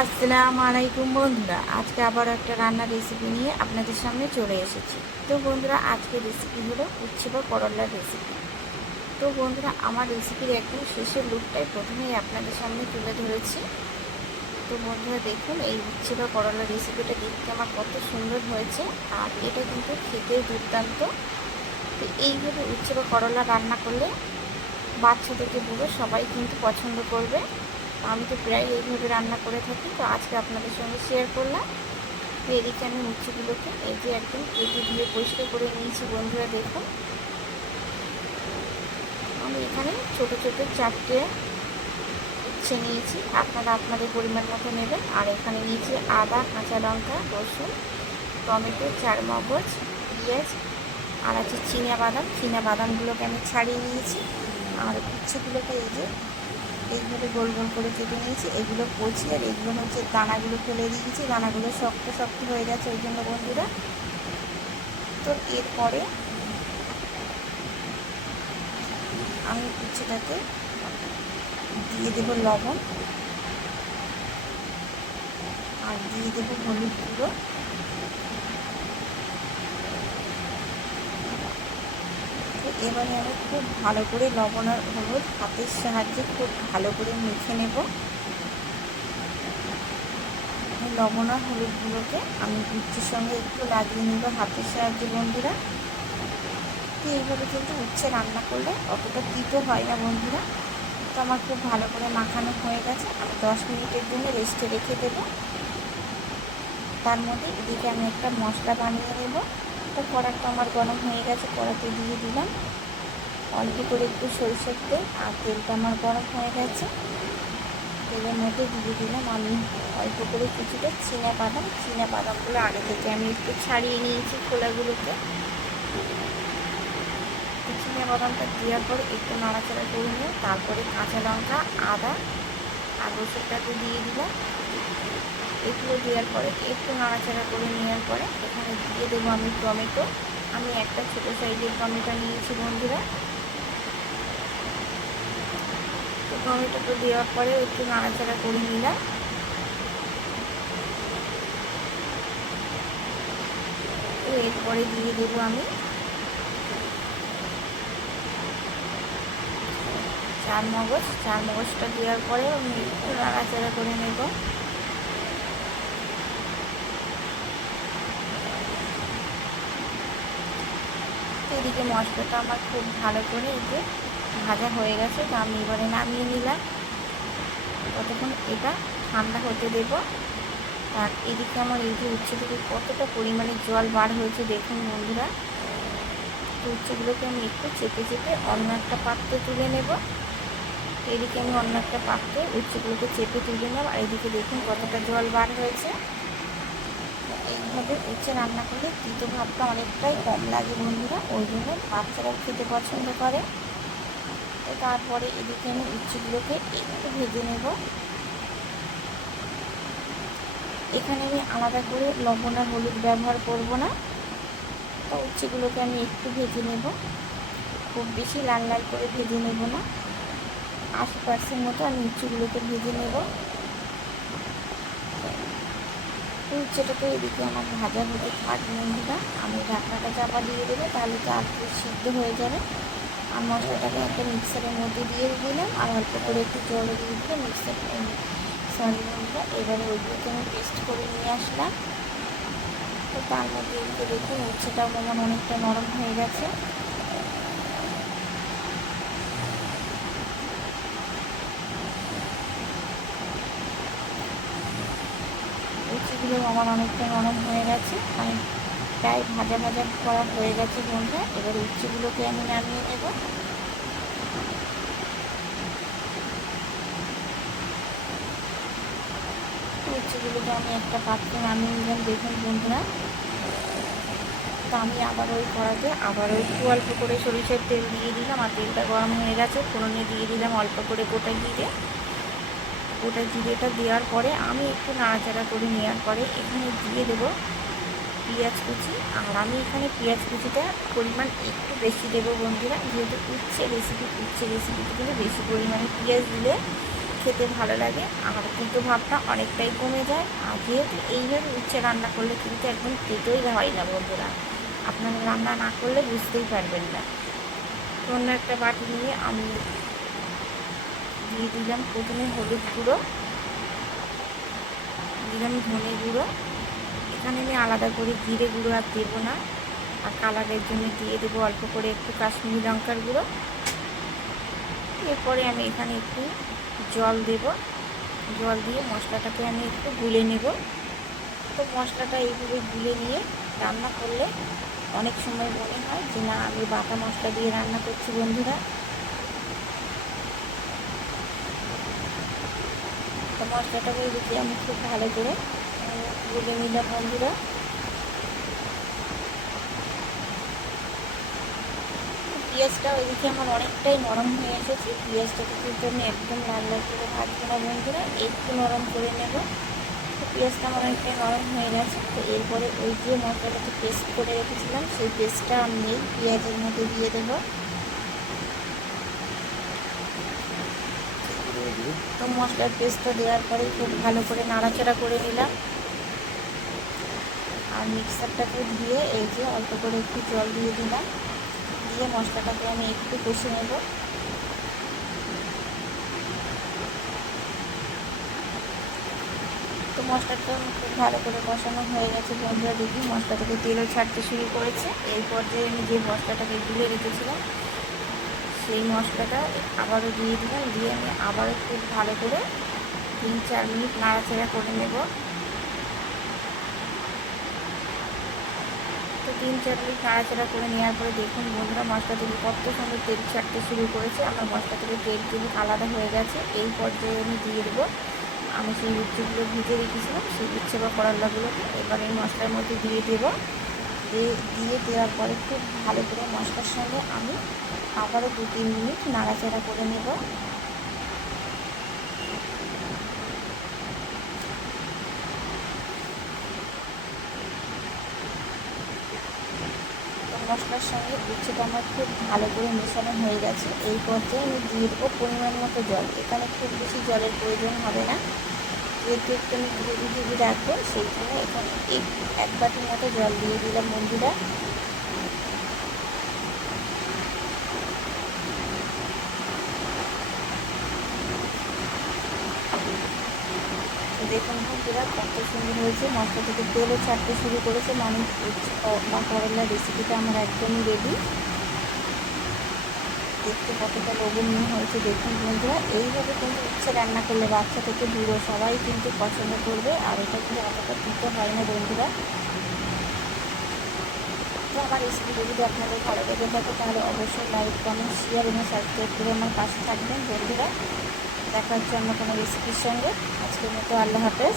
আসসালামু আলাইকুম বন্ধুরা, আজকে আবার একটা রান্নার রেসিপি নিয়ে আপনাদের সামনে চলে এসেছি। তো বন্ধুরা, আজকে রেসিপি হলো উচ্ছে বা করলার রেসিপি। তো বন্ধুরা, আমার রেসিপির একদম শেষের লুকটাই প্রথমেই আপনাদের সামনে তুলে ধরেছি। তো বন্ধুরা দেখুন, এই উচ্ছে বা করলার রেসিপিটা দেখতে আমার কত সুন্দর হয়েছে, আর এটা কিন্তু খেতে দুর্দান্ত। তো এইভাবে উচ্ছে বা করলা রান্না করলে বাচ্চা থেকে বুড়ো সবাই কিন্তু পছন্দ করবে। আমি তো প্রায় এইভাবে রান্না করে থাকি, তো আজকে আপনাদের সঙ্গে শেয়ার করলাম। তো এদিকে আমি উচ্ছেগুলোকে এই যে একদম কেটে দিয়ে পরিষ্কার করে নিয়েছি। বন্ধুরা দেখুন, আমি এখানে ছোট ছোট 4টে উচ্ছে নিয়েছি, আপনারা আপনাদের পরিমাণ মতো নেবেন। আর এখানে নিয়েছি আদা, কাঁচা লঙ্কা, রসুন, টমেটো, চারমগজ, পেঁয়াজ, আর আছে বাদামগুলোকে আমি ছাড়িয়ে নিয়েছি। আর উচ্ছেগুলোকে এই যে এইভাবে গোল গোল করে কেটে নিয়েছি। এগুলো কচি, আর এগুলো হচ্ছে দানাগুলো ফেলে দিয়েছি। দানাগুলো শক্ত শক্ত হয়ে গেছে ওই জন্য বন্ধুরা। তো এরপরে আমি উচ্ছেটাতে দিয়ে দেবো লবণ, আর দিয়ে দেবো হলুদ গুঁড়ো। তো এবারে আমি খুব ভালো করে লবণ আর হলুদ হাতের সাহায্যে খুব ভালো করে মেখে নেব। লবণ আর হলুদগুলোকে আমি উচ্ছের সঙ্গে একটু লাগিয়ে নেব হাতের সাহায্যে বন্ধুরা। তো এইভাবে কিন্তু উচ্ছে রান্না করলে অতটা তিতো হয় না বন্ধুরা। তো আমার খুব ভালো করে মাখানো হয়ে গেছে, আমি 10 মিনিটের জন্য রেস্টে রেখে দেব। তার মধ্যে এদিকে আমি একটা মশলা বানিয়ে নেব। তো কড়াটা আমার গরম হয়ে গেছে, কড়াতে দিয়ে দিলাম অল্প করে একটু সরিষার তেল, আর তেলটা আমার গরম হয়ে গেছে। তেলের মধ্যে দিয়ে দিলাম আমি অল্প করে কিছুটা বাদামগুলো আগে থেকে আমি একটু ছাড়িয়ে নিয়েছি খোলাগুলোকে। বাদামটা দেওয়ার পরে একটু নাড়াচাড়া করে নিয়ে তারপরে কাঁচা লঙ্কা, আদা আর রসুনটাকে দিয়ে দিলাম। এগুলো দেওয়ার পরে একটু নাড়াচাড়া করে নেওয়ার পরে এখানে দিয়ে দেবো আমি টমেটো। আমি একটা ছোটো সাইজের টমেটো নিয়েছি বন্ধুরা। তো টমেটোটা দেওয়ার পরে একটু নাড়াচাড়া করে নিলাম। তো এরপরে দিয়ে দেবো আমি চারমগজটা দেওয়ার পরে আমি একটু নাড়াচাড়া করে নেব। এদিকে মশলাটা আমার খুব ভালো করে এই যে ভাজা হয়ে গেছে, তো আমি এবারে নামিয়ে নিলাম। ততক্ষণ এটা ঠান্ডা হতে দেব। আর এদিকে আমার এই যে উচ্ছে থেকে কতটা পরিমাণে জল বার হয়েছে দেখুন বন্ধুরা। তো উচ্ছেগুলোকে আমি একটু চেপে চেপে অন্য একটা পাত্রে তুলে নেব। এদিকে আমি অন্য একটা পাত্রে উচ্ছেগুলোকে চেপে তুলে নেব, আর এদিকে দেখুন কতটা জল বার হয়েছে। এইভাবে উচ্ছে রান্না করলে তিতো ভাবটা অনেকটাই কম লাগে বন্ধুরা, ওই জন্য বাচ্চারাও খেতে পছন্দ করে। তো তারপরে এদিকে আমি উচ্ছেগুলোকে একটু ভেজে নেব। এখানে আমি আলাদা করে লবণ আর হলুদ ব্যবহার করব না। তো উচ্ছেগুলোকে আমি একটু ভেজে নেব, খুব বেশি লাল লাল করে ভেজে নেব না, 80% মতো আমি উচ্ছেগুলোকে ভেজে নেব। উচ্ছেটা তো এদিকে আমার ভাজা হতে থাক বন্ধুরা, আমি ঢাকনাটা চাপা দিয়ে দেবো, তাহলে তো আটকে সিদ্ধ হয়ে যাবে। আর মশলাটাকে একটা মিক্সারের মধ্যে দিয়ে দিলাম, আর অল্প করে একটু জল দিয়ে দিলে বন্ধুরা এবারে ওইগুলোকে আমি পেস্ট করে নিয়ে আসলাম। তো তার মধ্যে এদিকে দেখুন উচ্ছেটাও আমার অনেকটা নরম হয়ে গেছে। উচ্ছেগুলো আমার অনেকটা নরম হয়ে গেছে, আমি প্রায় ভাজা ভাজা করা হয়ে গেছে বন্ধুরা। এবার উচ্ছেগুলোকে আমি নামিয়ে নেব। উচ্ছেগুলোকে আমি একটা পাত্রে নামিয়ে নিলাম দেখুন বন্ধুরা। তো আমি আবার ওই কড়াতে একটু অল্প করে সরিষার তেল দিয়ে দিলাম, আর তেলটা গরম হয়ে গেছে। ফোড়নে দিয়ে দিলাম অল্প করে গোটা জিরেটা দেওয়ার পরে আমি একটু নাড়াচাড়া করে নেওয়ার পরে এখানে দিয়ে দেবো পেঁয়াজ কুচি। আর আমি এখানে পেঁয়াজ কুচিটা পরিমাণ একটু বেশি দেবো বন্ধুরা, যেহেতু উচ্ছে রেসিপিতে কিন্তু বেশি পরিমাণে পেঁয়াজ দিলে খেতে ভালো লাগে, আর তেতো ভাবটা অনেকটাই কমে যায়। আর যেহেতু এইভাবে উচ্ছে রান্না করলে কিন্তু একদম তেতোই হয় না বন্ধুরা, আপনারা রান্না না করলে বুঝতেই পারবেন না। অন্য একটা বাটি নিয়ে আমি দিয়ে দিলাম প্রথমে হলুদ গুঁড়ো, দিলাম ধনে গুঁড়ো। এখানে আমি আলাদা করে জিরে গুঁড়ো আর দেবো না, আর কালারের জন্য দিয়ে দেবো অল্প করে একটু কাশ্মীরি লঙ্কার গুঁড়ো। এরপরে আমি এখানে একটু জল দেব, জল দিয়ে মশলাটাকে আমি একটু গুলে নেব। তো মশলাটা এইভাবে গুলে নিয়ে রান্না করলে অনেক সময় মনে হয় যে না আমি বাটা মশলা দিয়ে রান্না করছি বন্ধুরা। তো মশলাটাকে এদিকে আমি খুব ভালো করে গুলে নিলাম বন্ধুরা। পেঁয়াজটা ওইদিকে আমার অনেকটাই নরম হয়ে এসেছে। পেঁয়াজটাকে কিন্তু আমি একদম লাল লাল করে ভাজবো না বন্ধুরা, একটু নরম করে নেব। তো পেঁয়াজটা আমার অনেকটাই নরম হয়ে গেছে। তো এরপরে ওই যে মশলাটাকে পেস্ট করে রেখেছিলাম সেই পেস্টটা আমি এই পেঁয়াজের মধ্যে দিয়ে দেবো। তো মশলার পেস্টটা দেওয়ার পরে খুব ভালো করে নাড়াচাড়া করে নিলাম। আর মিক্সারটাকে দিয়ে এই যে অল্প করে একটু জল দিয়ে দিলাম, দিয়ে মশলাটাকে আমি একটু কষে নেব। তো মশলাটা খুব ভালো করে কষানো হয়ে গেছে বন্ধুরা। দেখি মশলা থেকে তেলও ছাড়তে শুরু করেছে। এই পর্যায়ে আমি যে মশলাটাকে গুলে রেখেছিলাম সেই মশলাটা আবারও দিয়ে দিলাম, দিয়ে আমি আবারও খুব ভালো করে 3-4 মিনিট নাড়াচাড়া করে নেব। তো 3-4 মিনিট নাড়াচাড়া করে নেওয়ার পরে দেখুন বন্ধুরা মশলা থেকে কত সুন্দর তেল ছাড়তে শুরু করেছে। আমার মশলা থেকে তেল কিন্তু আলাদা হয়ে গেছে। এই পর্যায়ে আমি দিয়ে দেবো আমি সেই উচ্ছেগুলো ভিজে রেখেছিলাম, সেই উচ্ছে বা করলাগুলোকে এবার এই মশলার মধ্যে দিয়ে দেবো। দিয়ে দেওয়ার পরে খুব ভালো করে মশলার সঙ্গে আমি আবারও 2-3 মিনিট নাড়াচাড়া করে নেব। মশলার সঙ্গে উচ্ছেটা আমার খুব ভালো করে মেশানো হয়ে গেছে। এই পর্যায়ে আমি দিয়ে দেবো পরিমাণ মতো জল। এখানে খুব বেশি জলের প্রয়োজন হবে না, যেহেতু একটু আমি গ্রেভি রাখবো সেই জন্য এখানে 1 বাটির মতো জল দিয়ে দিলাম বন্ধুরা। দেখুন বন্ধুরা কত সুন্দর হয়েছে, মশলা থেকে তেলও ছাড়তে শুরু করেছে, মানে বা করলার রেসিপিটা আমার একদমই রেডি। দেখতে কতটা লোভনীয় হয়েছে দেখুন বন্ধুরা। এইভাবে কিন্তু উচ্ছে রান্না করলে বাচ্চা থেকে বুড়ো সবাই কিন্তু পছন্দ করবে, আর এটা কিন্তু অতটা দিতে হয় না বন্ধুরা। তো আমার রেসিপিটা যদি আপনাদের ভালো লেগে থাকে তাহলে অবশ্যই লাইক, কমেন্ট, শেয়ার এবং সাবস্ক্রাইব করে আমার পাশে থাকবেন বন্ধুরা। দেখা হচ্ছে অন্য কোনো রেসিপির সঙ্গে। আজকের মতো আল্লাহ হাফেজ।